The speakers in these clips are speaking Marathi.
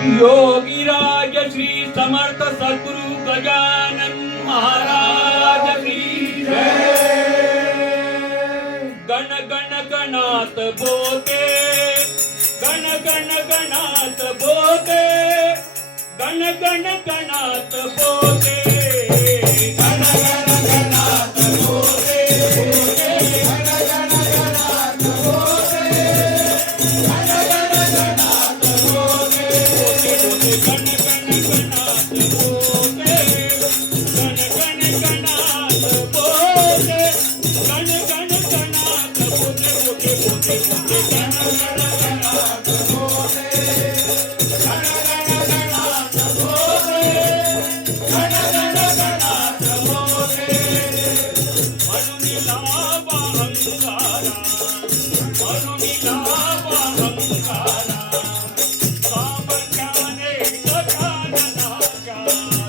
योगीराज श्री समर्थ सद्गुरु गजानन महाराज की गण गण गणात बोते गण गण गणात बोते गण गण गणात बोते गण गण गणात बोते गण गण गणात बोते गण गण गणात बोते गण गण गणात बोते गण गण गणात बोते गण गण गणात बोते बोते बोते बोते गण गण गणात बोते गण गण गणात बोते गण गण गणात बोते म्हणून लावा अंगारा म्हणून लावा अंगारा सामर्थ्याने गजाननाच्या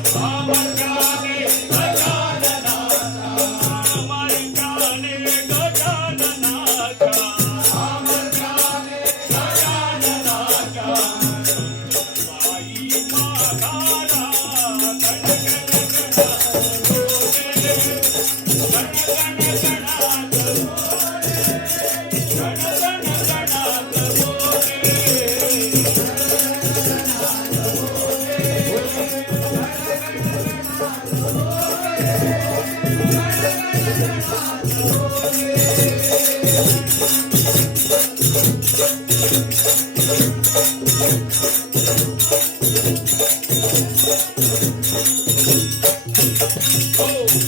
सामर्थ्याने गजाननाच्या सामर्थ्याने गजाननाच्या सामर्थ्याने गजाननाच्या साई माघारा गण गण गणात बोले गण गण गणात बोले गण गण गणात बोले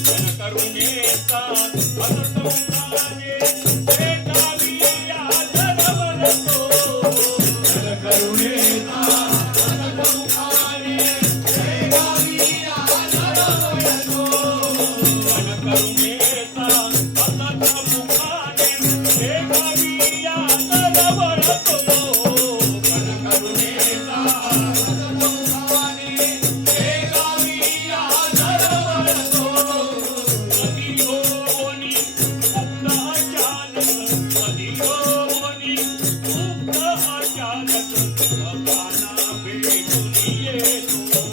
करुणेचा असंसारे एकाविया धरवरतो करुणेचा असंसारे एकाविया धरवरतो करुणेचा असंमुखाने एकाविया धरवरतो करुणेचा असंमुखाने एकाविया धरवरतो अधियोनी मुक्त अचानक अधियोनी मुक्त अचानक भक्ताना भेटून येतो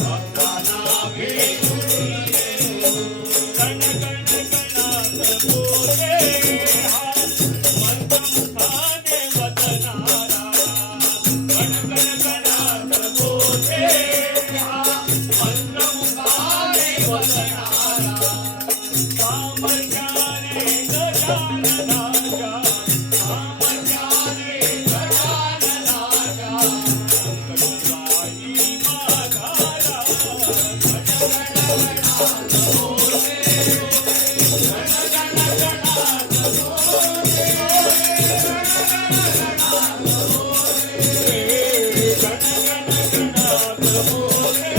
भक्ताना भेटून येतो गण गण गणात बोले हा मंत्रमुखाने वदनारा गण गण गणात बोले हा मंत्रमुखाने वदनारा सामर्थ्याने गजाननाच्या सामर्थ्याने गजाननाच्या साई माघारा गण गण गणात बोले गण गण गणात बोले गण गण गणात बोले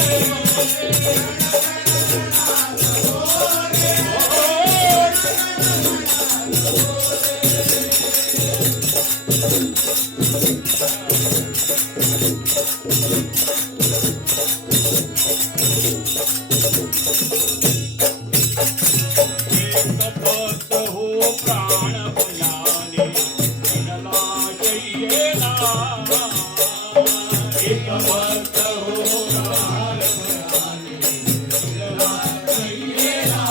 एक भक्त हो प्राण भयाने विनला जयेला एक भक्त हो प्राण भयाने विनला जयेला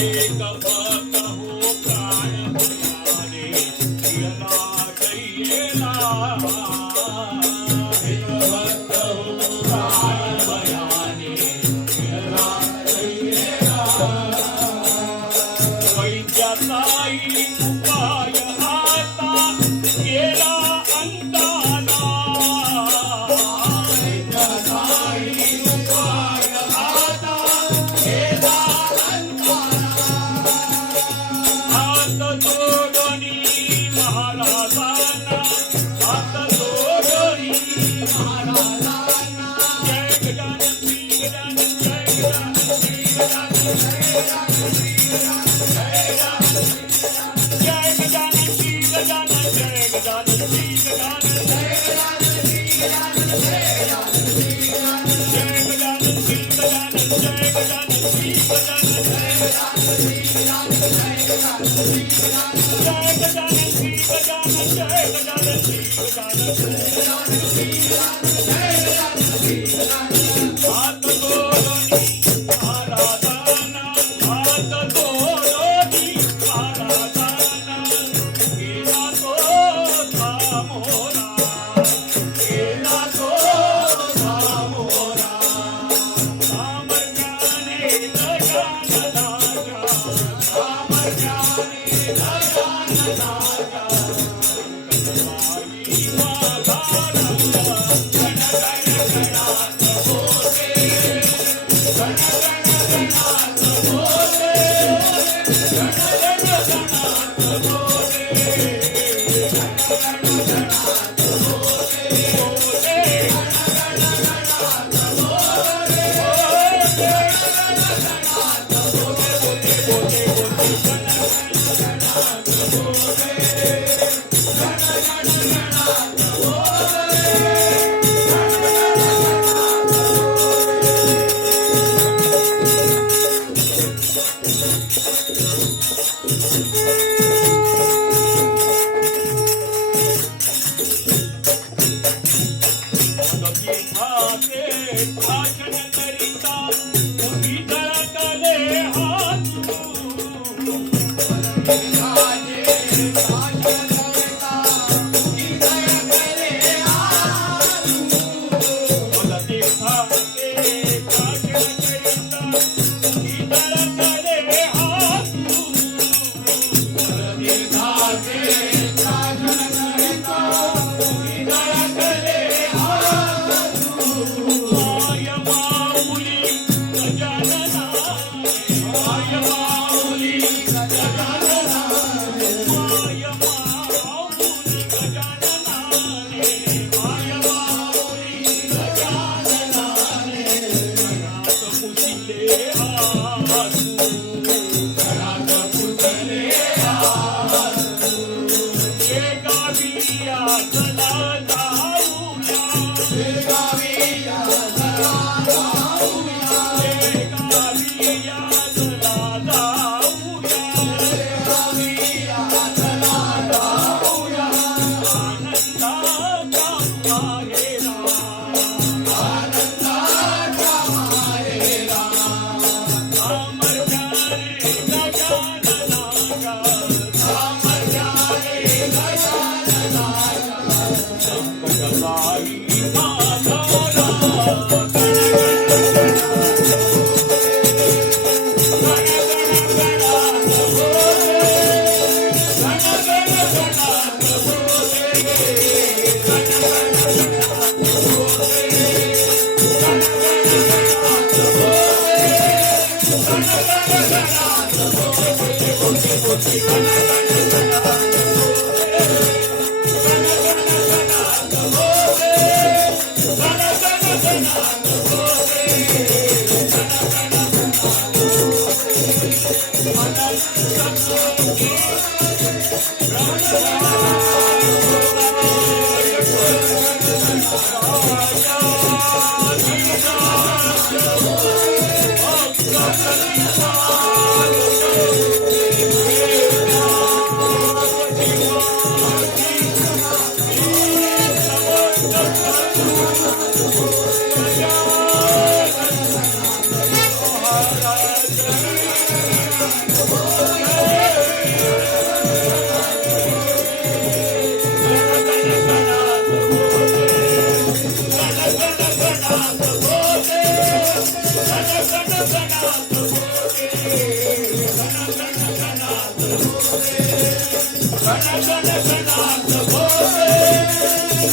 एक भक्त हो प्राण भयाने विनला जयेला एक भक्त हो प्राण भयाने विनला जयेला वैद्याचाही उपाय आता गेला अंताला वैद्याचाही उपाय आता गेला अंताला हात जोडणी महाराजांना हात जोडणी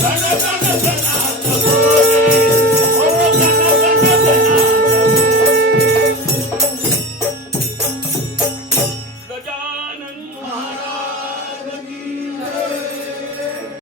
Gana